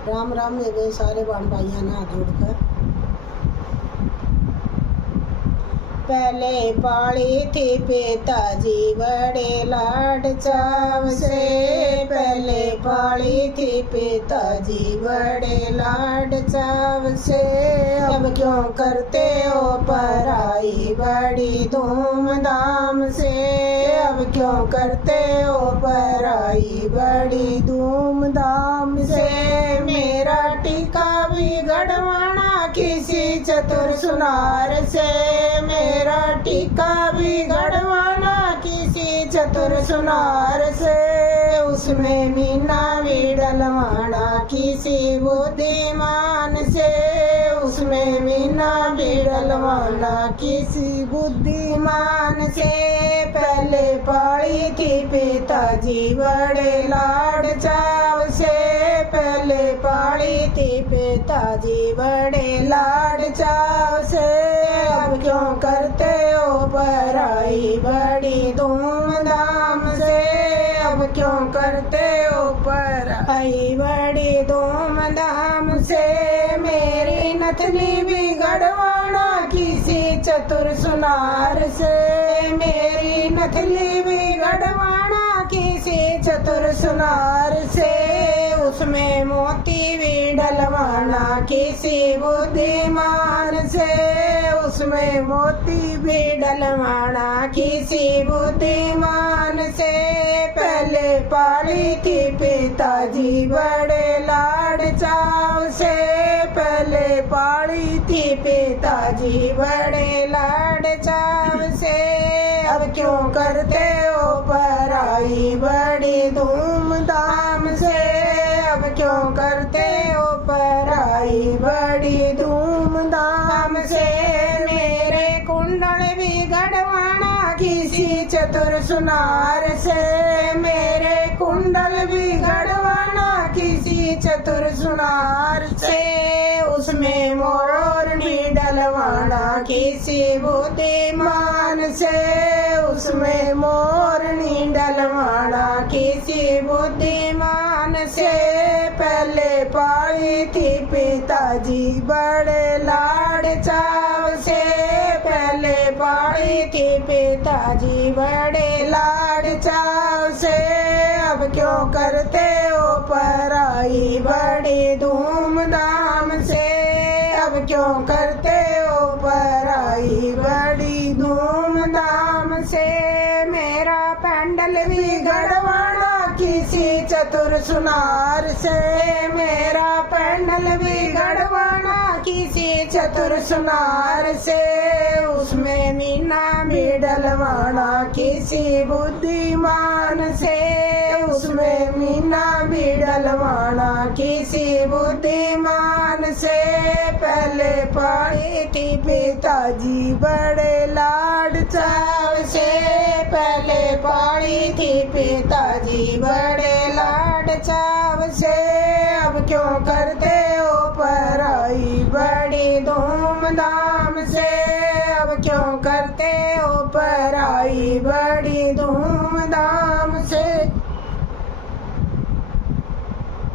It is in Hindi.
राम राम मेरे सारे बहन भाइयों ने हाथ जोड़कर। पहले पाली थी पिताजी बड़े लाड चाव से, पहले पाली थी पिताजी बड़े लाड चाव से। अब क्यों करते हो पराई बड़ी धूमधाम से, अब क्यों करते हो पराई बड़ी धूमधाम से। मेरा टीका भी गढ़वाना किसी चतुर सुनार से, मेरा टीका भी गढ़वाना किसी चतुर सुनार से। उसमें मीना भी डलवाना किसी बुद्धिमान से, उसमें मीना भी डलवाना किसी बुद्धिमान से। पहले पाली थी पिताजी बड़े लाड चाव से, पहले पाली थी पिताजी बड़े लाड चाव से। अब क्यों करते हो पराई बड़ी धूमधाम से, अब क्यों करते हो पराई बड़ी धूमधाम से। मेरी नथनी भी गढ़वाना किसी चतुर सुनार से, मेरी नथनी भी गढ़वाना किसी चतुर सुनार से। उसमें मोती भी डलवाना किसी बुद्धिमान से, उसमें मोती भी डलवाना किसी बुद्धिमान से। पहले पाली थी पिताजी बड़े लाड चाव से, पहले पाली थी पिताजी बड़े लाड चाव से। अब क्यों करते हो पराई बड़ी धूमधाम से, अब क्यों करते हो पराई बड़ी धूमधाम से। मेरे कुंडल भी गढ़वाना किसी चतुर सुनार से, मेरे कुंडल भी गढ़वाना किसी चतुर सुनार से। उसमें मोरनी डलवाना किसी बुद्धिमान से, उसमें मोरनी डलवाना किसी बुद्धिमान से। पहले पाली थी पिताजी बड़े लाड चाव से, पहले पाली थी पिताजी बड़े लाड चाव से। अब क्यों करते हो पराई बड़ी धूमधाम से, अब क्यों करते हो पराई बड़ी धूमधाम से। मेरा पेंडल भी गढ़वाना किसी चतुर सुनार से, मेरा पेंडल भी गढ़वाना किसी चतुर सुनार से। उसमें मीना भी डलवाना किसी बुद्धिमान से, उसमें मीना भी डलवाना किसी बुद्धिमान से। पहले पाली थी पिताजी बड़े लाड चाव से, पहले पाली थी पिताजी बड़े लाड चाव से। अब क्यों करते हो पराई बड़ी धूमधाम से, अब क्यों करते हो पराई बड़ी